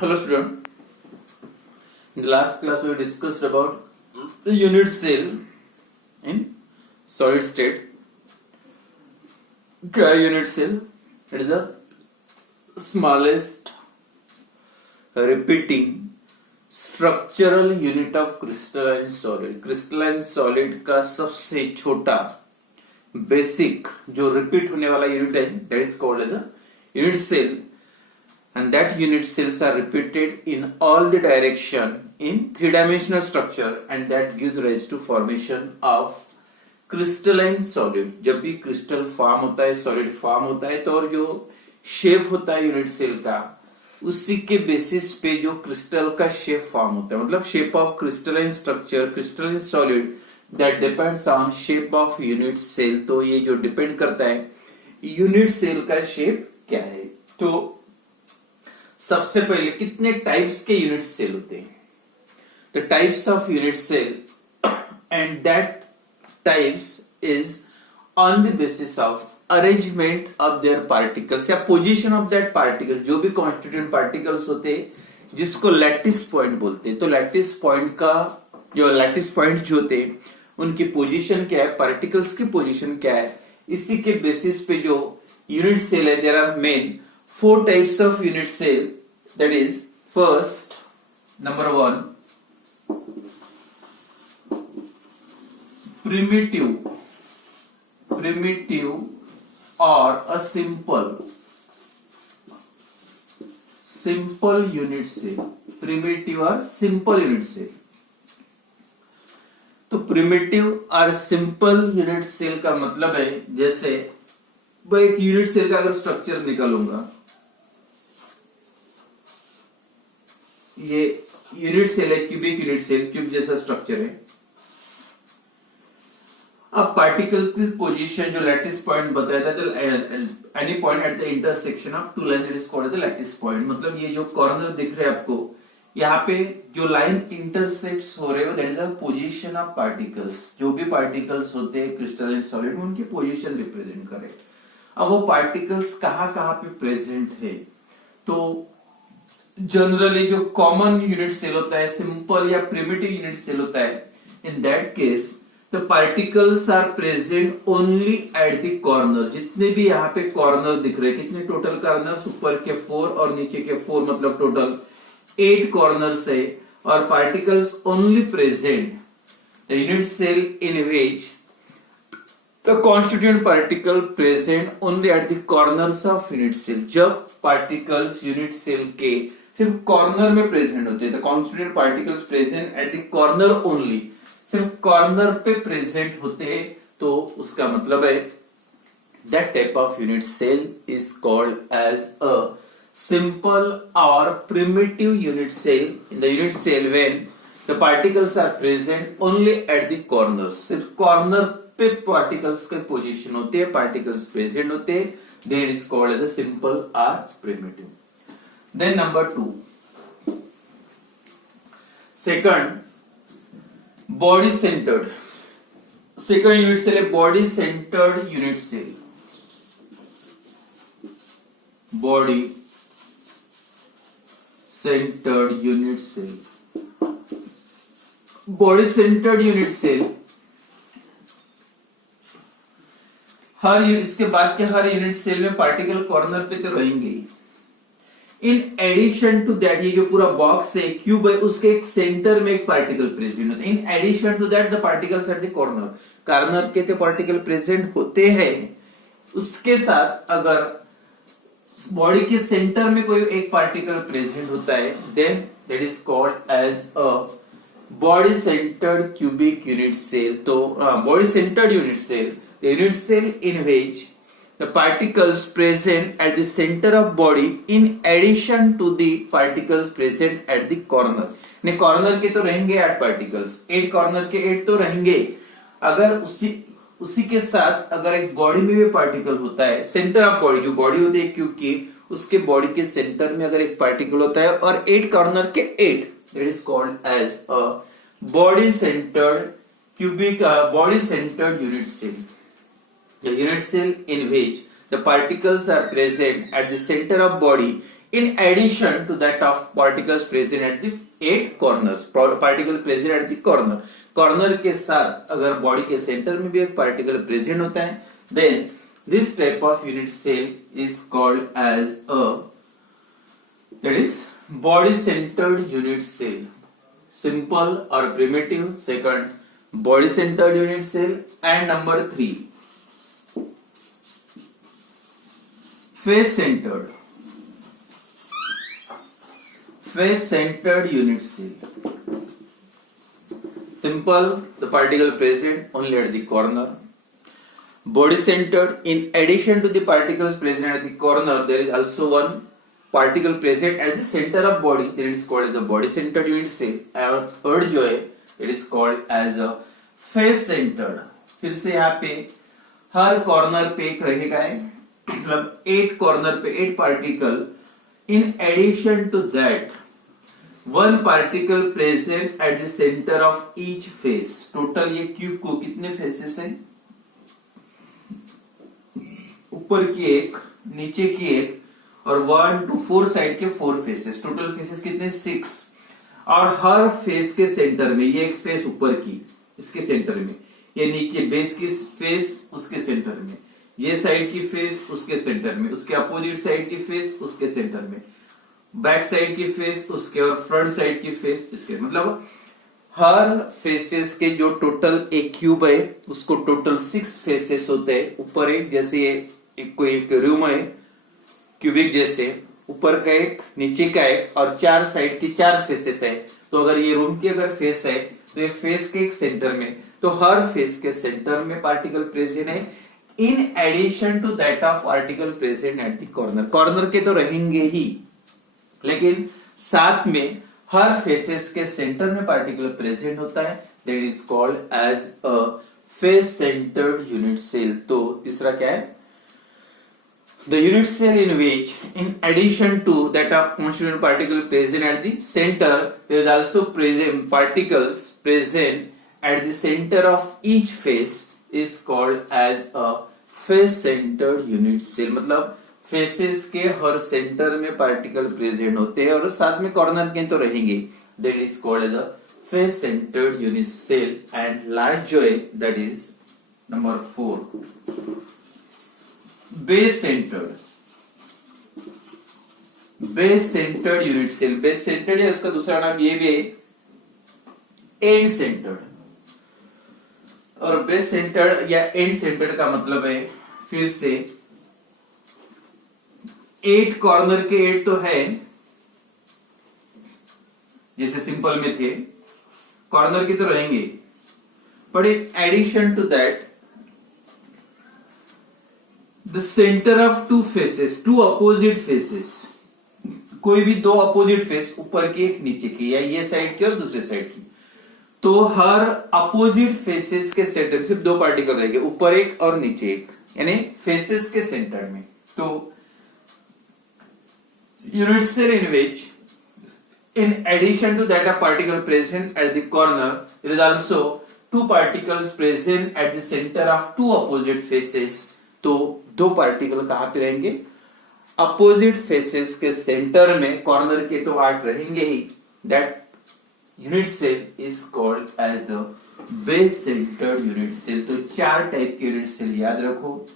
Hello student. In the last class we discussed about the unit cell in solid state. क्या है unit cell? It is the smallest repeating structural unit of crystalline solid. Crystalline solid का सबसे छोटा basic जो repeat होने वाला unit है, that is called as a unit cell. And that unit cells are repeated in all the direction in three-dimensional structure, and that gives rise to formation of crystalline solid. जब भी crystal form होता है, solid form होता है, तो और जो shape होता है unit cell का, उसी के basis पे जो crystal का shape form होता है, मतलब shape of crystalline structure, crystalline solid, that depends on shape of unit cell. तो ये जो depend करता है unit cell का shape क्या है. तो सबसे पहले कितने टाइप्स के यूनिट सेल होते हैं? The types of unit cell and that types is on the basis of arrangement of their particles या पोजीशन ऑफ दैट पार्टिकल. जो भी कॉन्स्टिट्यूएंट पार्टिकल्स होते हैं जिसको लैटिस पॉइंट बोलते हैं, तो लैटिस पॉइंट का जो लैटिस पॉइंट जो होते हैं उनकी पोजीशन क्या है, पार्टिकल्स की पोजीशन क्या है, इसी के बेसिस पे जो यूनिट सेल है, there are main four types of unit cell. That is, first, number one, primitive or a simple unit cell. Primitive or simple unit cell. तो primitive और simple unit cell का मतलब है, जैसे मैं एक यूनिट सेल का अगर स्ट्रक्चर निकालूंगा, ये यूनिट सेल है, क्यूबिक यूनिट सेल, क्यूब जैसा स्ट्रक्चर है. अब पार्टिकल की पोजीशन जो लैटिस पॉइंट बताया था, any point at the intersection of two line, that is called the lattice point. मतलब ये जो कॉर्नर दिख रहे हैं आपको, यहाँ पे जो लाइन इंटरसेक्ट्स हो रहे हो, that is a position of particles. जो भी पार्टिकल्स होते हैं क्रिस्टलाइन सॉलिड में, उनकी पोजीशन रिप्रेजेंट करे. अब वो पार्टिकल्स कहां कहां पे प्रेजेंट है, तो जनरली जो कॉमन यूनिट सेल होता है, सिंपल या प्रिमिटिव यूनिट सेल होता है, in that case the particles are present only at the corner. जितने भी यहाँ पे कॉर्नर दिख रहे हैं, कितने टोटल कॉर्नर्स, ऊपर के 4 और नीचे के 4, मतलब टोटल 8 कॉर्नर्स है. और particles only present the unit cell in which the constituent particle present only at the corners of unit cell. जब particles unit cell के सिर्फ कॉर्नर में प्रेजेंट होते हैं, the constituent particles present at the corner only, सिर्फ corner पे present होते हैं, तो उसका मतलब है that type of unit cell is called as a simple or primitive unit cell. In the unit cell when the particles are present only at the corners, सिर्फ corner पे पार्टिकल्स के पोजीशन होते हैं, पार्टिकल्स प्रेजेंट होते हैं, then it is called as a simple और primitive. Then number 2, second, body centred. Second unit cell है body centred unit cell. Body centred unit cell. Body centred unit cell इसके बाद के हर यूनिट सेल में particle corner पे तो रहेंगे. इन एडिशन टू दैट, ये जो पूरा बॉक्स है, क्यूब है, उसके एक सेंटर में एक पार्टिकल प्रेजेंट होता है. In addition to that the particles at the corner के तो पार्टिकल प्रेजेंट होते हैं. उसके साथ अगर बॉडी के सेंटर में कोई एक पार्टिकल प्रेजेंट होता है, then that is called as a body centred cubic unit cell. तो body centred unit cell, the unit cell in which the particles present at the center of body in addition to the particles present at the corner. ने corner के तो रहेंगे 8 particles, 8 corner के 8 तो रहेंगे. अगर उसी के साथ अगर एक बॉडी में भी पार्टिकल होता है, सेंटर ऑफ बॉडी, जो बॉडी होती है क्यूब की, उसके बॉडी के सेंटर में अगर एक पार्टिकल होता है और 8 कॉर्नर के 8, that is called as a body centred cubic body centred unit cell. The unit cell in which the particles are present at the center of body in addition to that of particles present at the 8 corners, particle present at the corner के साथ अगर body के centre में भी एक particle present होता है, then this type of unit cell is called as a, that is body centered unit cell. Simple or primitive. Second, body centered unit cell. And number 3, face centered unit cell. Simple, the particle present only at the corner. Body centered, in addition to the particles present at the corner, there is also one particle present at the center of body, that is called as the body centered unit cell. And third जो है, it is called as a face centered. फिर से यहाँ पे हर corner पे एक रहेगा है, मतलब 8 कॉर्नर पे 8 particle. In addition to that, one particle present at the center of each face. Total ये क्यूब को कितने फेसेस हैं? ऊपर की एक, नीचे की एक, और 1 to 4 साइड के 4 फेसेस. टोटल फेसेस कितने? 6. और हर फेस के सेंटर में, ये एक फेस ऊपर की, इसके सेंटर में, ये नीचे बेस की फेस उसके सेंटर में, ये साइड की फेस उसके सेंटर में, उसके अपोजिट साइड की फेस उसके सेंटर में, बैक साइड की फेस उसके, और फ्रंट साइड की फेस इसके. मतलब हर फेसेस के जो टोटल एक क्यूब है उसको टोटल 6 फेसेस होते हैं. ऊपर एक, जैसे ये कोई एक रूम है क्यूबिक जैसे, ऊपर का एक, नीचे का एक, और 4 साइड की 4 फेसेस है. तो अगर ये रूम की अगर फेस है तो ये फेस के एक सेंटर में, तो हर फेस के सेंटर में पार्टिकल प्रेजेंट है. In addition to that of particle present at the corner. Corner के तो रहेंगे ही, लेकिन साथ में हर फेसेस के सेंटर में पार्टिकल प्रेजेंट होता है. That is called as a face centered unit cell. तो तीसरा क्या है? The unit cell in which, in addition to that of constituent particle present at the center, there is also present particles present at the center of each face is called as a face-centered unit cell. मतलब faces के हर centre में particle present होते हैं और साथ में corner के तो रहेंगे. That is called as a face-centered unit cell. And last जो है, that is number 4. Base centred unit cell. Base centered है, उसका दूसरा नाम ये भी है एंड सेंटर्ड. और बेस सेंटर्ड या एंड सेंटर्ड का मतलब है, फिर से 8 कॉर्नर के 8 तो है, जैसे सिंपल में थे, कॉर्नर के तो रहेंगे, but in addition to that the center of 2 faces, 2 opposite faces, कोई भी 2 अपोजिट फेस, ऊपर की एक नीचे की, या ये साइड की और दूसरे साइड की, तो हर अपोजिट फेसेस के सेंटर में सिर्फ 2 पार्टिकल रहेंगे, ऊपर एक और नीचे एक, यानी फेसेस के सेंटर में. तो unit cell in which, in addition to that a particle present at the corner, there is also 2 particles present at the center of 2 opposite faces. तो 2 पार्टिकल कहां पे रहेंगे? अपोजिट फेसेस के सेंटर में. Corner के तो 8 रहेंगे ही. That unit cell is called as the base centred unit cell. तो 4 टाइप के यूनिट सेल याद रखो,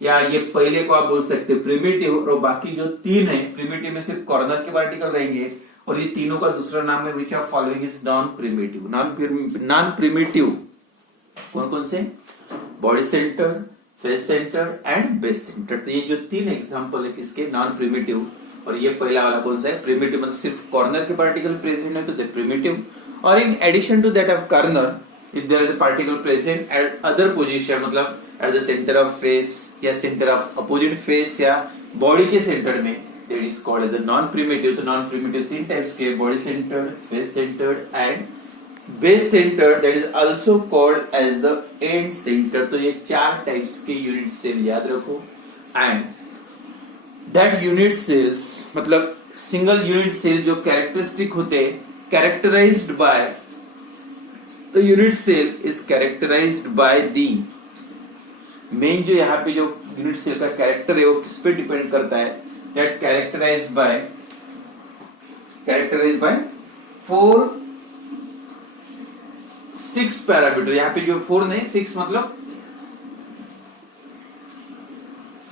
या ये पहले को आप बोल सकते हो प्रिमिटिव, और बाकी जो 3 है, प्रिमिटिव में सिर्फ कॉर्नर के पार्टिकल रहेंगे, और ये तीनों का दूसरा नाम है which are following is non primitive. Non primitive कौन कौन से? Body centred, face centred and base centered. तो ये जो 3 एग्जांपल है किसके? Non primitive. और ये पहला वाला कौन सा है? प्रिमिटिव. मतलब सिर्फ कॉर्नर के पार्टिकल प्रेजेंट है तो दैट प्रिमिटिव. और in addition to that of corner, if there is a particle present at other position, मतलब at the centre of face या सेंटर ऑफ अपोजिट फेस या बॉडी के सेंटर में, that is called as the non primitive. तो non primitive 3 types के, body centred, face centred and base centre. That is also called as the end centre. तो ये 4 टाइप्स के unit cell याद रखो. एंड दैट यूनिट सेल्स, मतलब single unit cell जो कैरेक्टरिस्टिक होते हैं, characterized by the unit cell is characterized by the. Main जो यहाँ पे जो यूनिट सेल का कैरेक्टर है वो किस पे डिपेंड करता है? That characterized by characterize by 6 parameter. यहाँ पे जो 4 नहीं 6 मतलब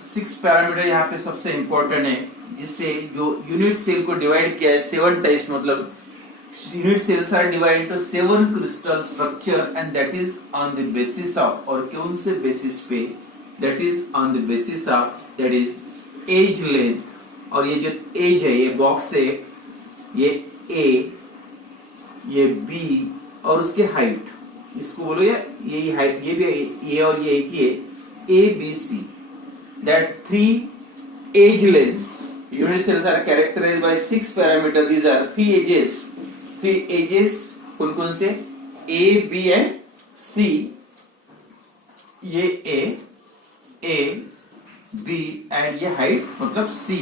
6 पैरामीटर यहाँ पे सबसे इंपॉर्टेंट है, जिससे जो यूनिट सेल को डिवाइड किया है 7 टाइप्स, मतलब unit cells are divide into 7 crystal structure and that is on the basis of, और कौन से बेसिस पे, that is on the basis of that is edge length, और ये जो एज है ये बॉक्स है, ये ए, ये बी और उसके हाइट, इसको बोलो ये हाइट, ये भी ये और ये एक ही है, A B C, that 3 age lengths. Unit cells are characterized by 6 parameters. These are 3 ages. 3 ages कौन कौन से? A, B and C. ये A, B and ये height मतलब C.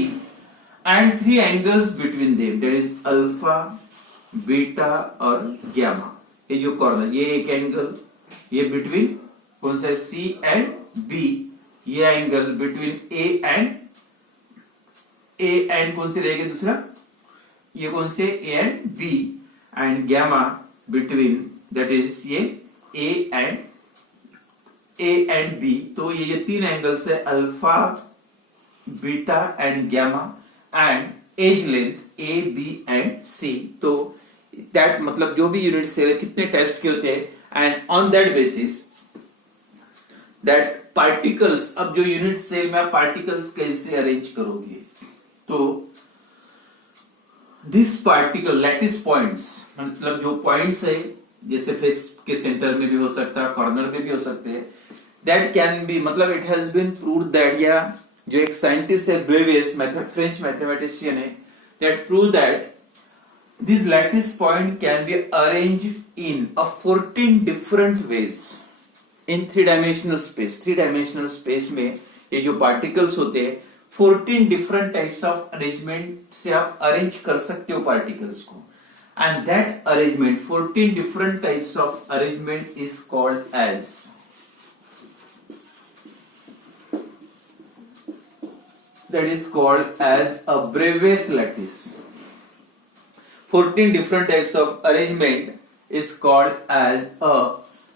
And 3 angles between them. That is alpha, beta और gamma. ये जो corner, ये एक एंगल, ये बिटवीन कौन सा है? C and B. ये एंगल बिटवीन ए एंड कौन से रहेगा दूसरा? ये कौन से? A and B, and gamma between that is ये ए एंड बी। तो ये 3 एंगल्स है, alpha, beta and gamma, and edge length A B and C. तो दैट मतलब जो भी यूनिट सेल कितने टाइप्स के होते हैं, and on that basis that particles, अब जो यूनिट सेल में आप पार्टिकल्स कैसे अरेंज करोगे, तो दिस पार्टिकल लैटिस पॉइंट्स, मतलब जो पॉइंट्स है, जैसे फेस के सेंटर में भी हो सकता है, कॉर्नर में भी हो सकते हैं, दैट कैन बी, मतलब it has been proved that, या जो एक साइंटिस्ट है ब्रेवियस, फ्रेंच मैथमेटिशियन है, that prove that this lattice point can be arranged in 14 different ways in 3 dimensional space. 3 dimensional space में ये जो पार्टिकल्स होते हैं 14 डिफरेंट टाइप्स ऑफ अरेंजमेंट से आप अरेंज कर सकते हो पार्टिकल्स को, and that arrangement 14 different types of arrangement is called as, that is called as a Bravais lattice. 14 different types of arrangement is called as a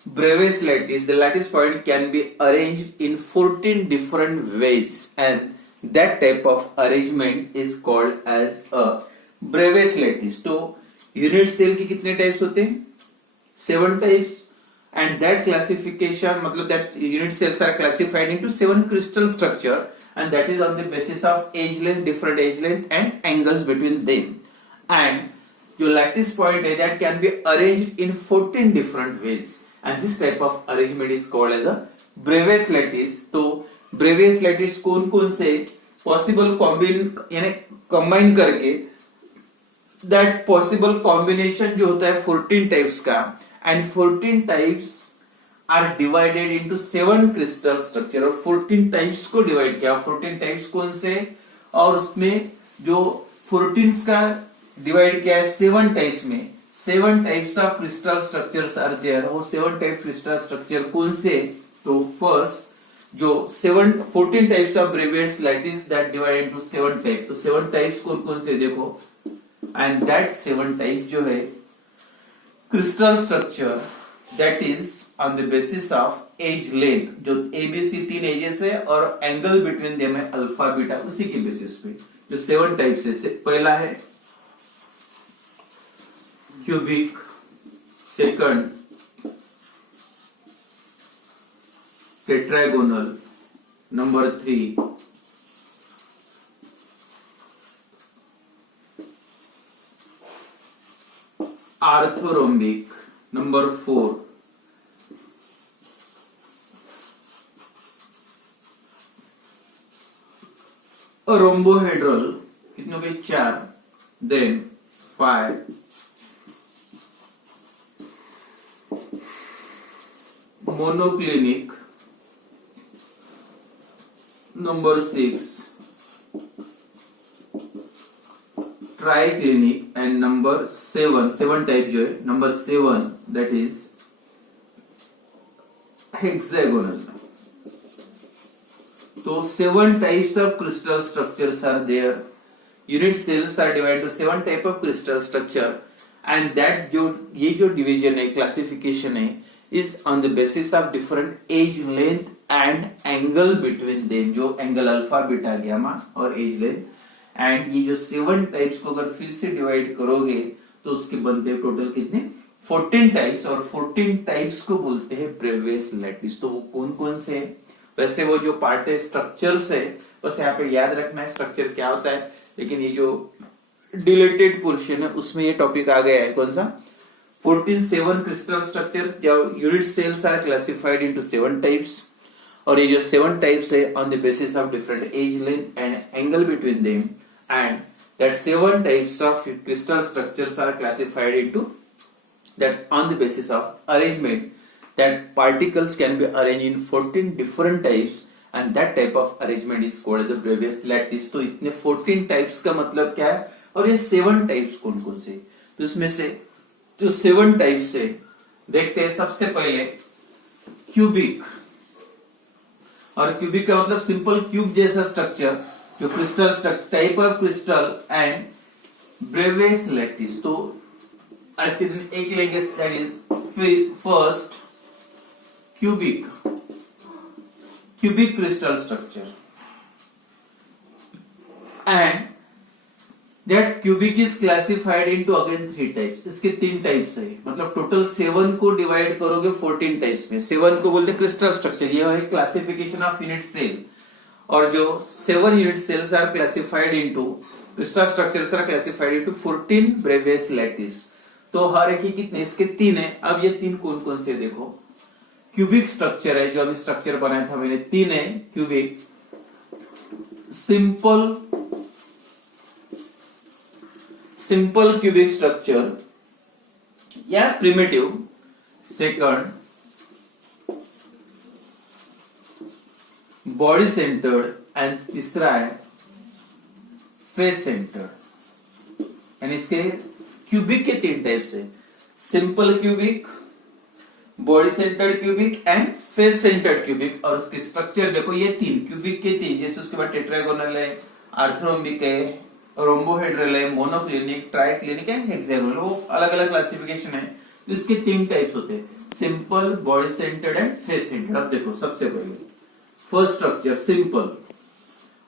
Bravais lattice. The lattice point can be arranged in 14 different ways, and that type of arrangement is called as a Bravais lattice. तो unit cell के कितने types होते हैं? 7 types, and that classification मतलब that unit cells are classified into 7 crystal structure, and that is on the basis of age length, different age length and angles between them. And your lattice point है that can be arranged in 14 different ways, and this type of arrangement is called as a Bravais lattice. तो Bravais lattice कौन कौन से possible combine करके that possible combination जो होता है 14 types का, and 14 types are divided into 7 crystal structure, और 14 types को divide किया। 14 types कौन से, और उसमें जो 14 का divide किया है 7 types में, 7 types of crystal structures are there। वो 7 type crystal structure कौन से? तो first जो 14 types of Bravais lattice that divide into 7 types, तो 7 types कौन कौन से देखो, and that 7 types जो है crystal structure that is on the basis of age length, जो ABC 3 एजेस है और एंगल बिटवीन देम है अल्फा बीटा, उसी के बेसिस पे जो 7 टाइप्स है। पहला है cubic, second tetragonal, number 3 orthorhombic, number 4 rhombohedral, कितने हो गए? 4, then 5 monoclinic, number 6 triclinic, and number 7 type जो है, नंबर 7 दैट इज हेक्सागोनल। तो 7 types of crystal structures are there unit cells are divide to 7 type of crystal structure and that ये जो division है, classification है, is on the basis of different edge length and angle between them, जो angle alpha beta gamma और edge length, and ये जो 7 types को अगर फिर से डिवाइड करोगे तो उसके बनते हैं टोटल कितने 14 टाइप्स, और 14 टाइप्स को बोलते हैं ब्रेवियस लैटिस। तो वो कौन कौन से है? वैसे वो जो पार्ट है स्ट्रक्चर्स है, बस यहाँ पे याद रखना है स्ट्रक्चर क्या होता है, लेकिन ये जो डिलेटेड पोर्शन है उसमें ये टॉपिक आ गया है। कौन सा? 7 crystal structures, unit cells are classified into 7 types, और ये जो 7 टाइप्स है on the basis of different edge length and angle between them, and that 7 types of crystal structures are classified into that on the basis of arrangement that particles can be arranged in 14 different types and that type of arrangement is called the Bravais lattice। तो इतने 14 types का मतलब क्या है, और ये 7 types कौन कौन से? तो इसमें से जो 7 टाइप्स से देखते हैं, सबसे पहले क्यूबिक, और क्यूबिक का मतलब सिंपल क्यूब जैसा स्ट्रक्चर, जो crystal type of crystal and Bravais lattice. तो आज के दिन एक लेंगे, that is first cubic crystal structure, and that cubic is classified into again 3 types. इसके 3 टाइप्स है, मतलब टोटल 7 को डिवाइड करोगे 14 टाइप्स में। 7 को बोलते क्रिस्टल स्ट्रक्चर, ये है क्लासिफिकेशन ऑफ यूनिट सेल, और जो 7 unit cells are classified into crystal structures are classified into 14 Bravais lattice. तो हर एक ही कितने? इसके 3 है। अब ये 3 कौन कौन से देखो, क्यूबिक स्ट्रक्चर है, जो अभी स्ट्रक्चर बनाया था मैंने, 3 है क्यूबिक, सिंपल क्यूबिक स्ट्रक्चर या primitive, second body centred, and तीसरा है फेस सेंटर्ड। यानी इसके क्यूबिक के 3 टाइप्स है, simple cubic, body centred cubic and face centred cubic. और उसके स्ट्रक्चर देखो, ये 3 क्यूबिक के 3, जैसे उसके बाद टेट्रागोनल है, आर्थरोम्बिक है, रोम्बोहेड्रल है, मोनोक्लिनिक, ट्राइक्लिनिक है, हेक्सागोनल, वो अलग अलग क्लासिफिकेशन है। तो इसके 3 टाइप्स होते हैं, simple, body centred and face centred. अब देखो सबसे पहले फर्स्ट स्ट्रक्चर सिंपल,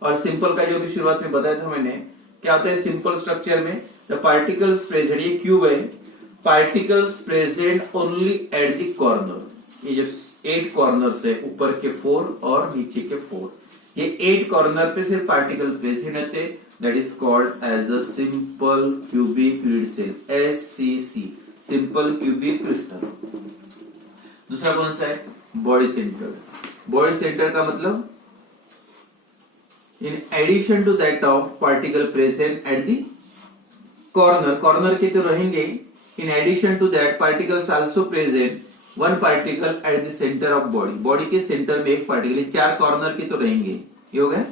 और सिंपल का जो भी शुरुआत में बताया था मैंने, क्या होता है सिंपल स्ट्रक्चर में? द पार्टिकल्स प्रेजेंट, ये क्यूब है, particles present only at the corner. ये जो 8 कॉर्नर्स है, ऊपर के 4 और नीचे के 4, ये 8 कॉर्नर पे सिर्फ पार्टिकल प्रेजेंट रहते, that is called as the simple cubic unit cell, SCC, simple cubic crystal. दूसरा कौन सा है? Body centred. बॉडी सेंटर का मतलब in addition to that of particle present at the corner के तो रहेंगे, in addition to that particles also present, one particle at the center of body के सेंटर में एक पार्टिकल, 4 कॉर्नर के तो रहेंगे, ये हो गया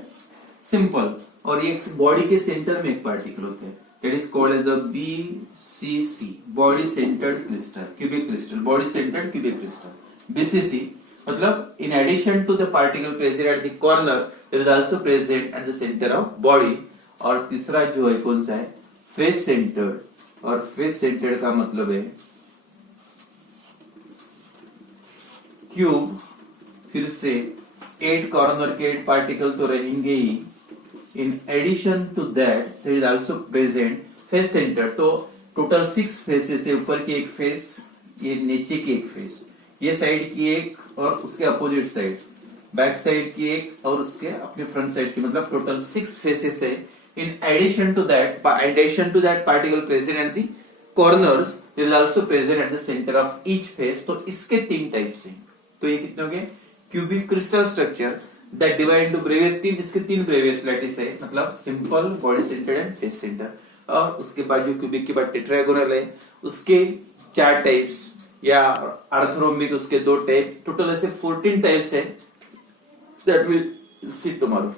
सिंपल, और ये बॉडी के सेंटर में एक पार्टिकल होता है, that is called as the BCC, body centered crystal, cubic crystal, body centered cubic crystal, BCC। मतलब in addition to the particle present at the corner, there is also present at the center of body। और तीसरा जो है कौन सा है? Face centred, और face centred का मतलब है क्यूब, फिर से 8 कॉर्नर के 8 पार्टिकल तो रहेंगे ही, in addition to that there is also present face centre. तो टोटल 6 फेसेस है, ऊपर की एक फेस, ये नीचे की एक फेस, ये साइड की एक और उसके अपोजिट साइड, बैक साइड की एक और उसके अपने फ्रंट साइड की, मतलब टोटल 6 फेसेस है। In addition to that particle present at the corners, there is also present at the centre of each face. तो इसके 3 टाइप्स हैं। तो ये कितने हो गए? Cubic crystal structure that divide into Bravais 3, इसके 3 ब्रेवियस लैटिस है, मतलब simple, body centred and face centre. और उसके बाद जो क्यूबिक के बाद टेट्रागोनल है, उसके 4 टाइप्स, या आर्थरोम्बिक उसके 2 टाइप, टोटल ऐसे 14 टाइप्स है, दैट विल सी टुमारो।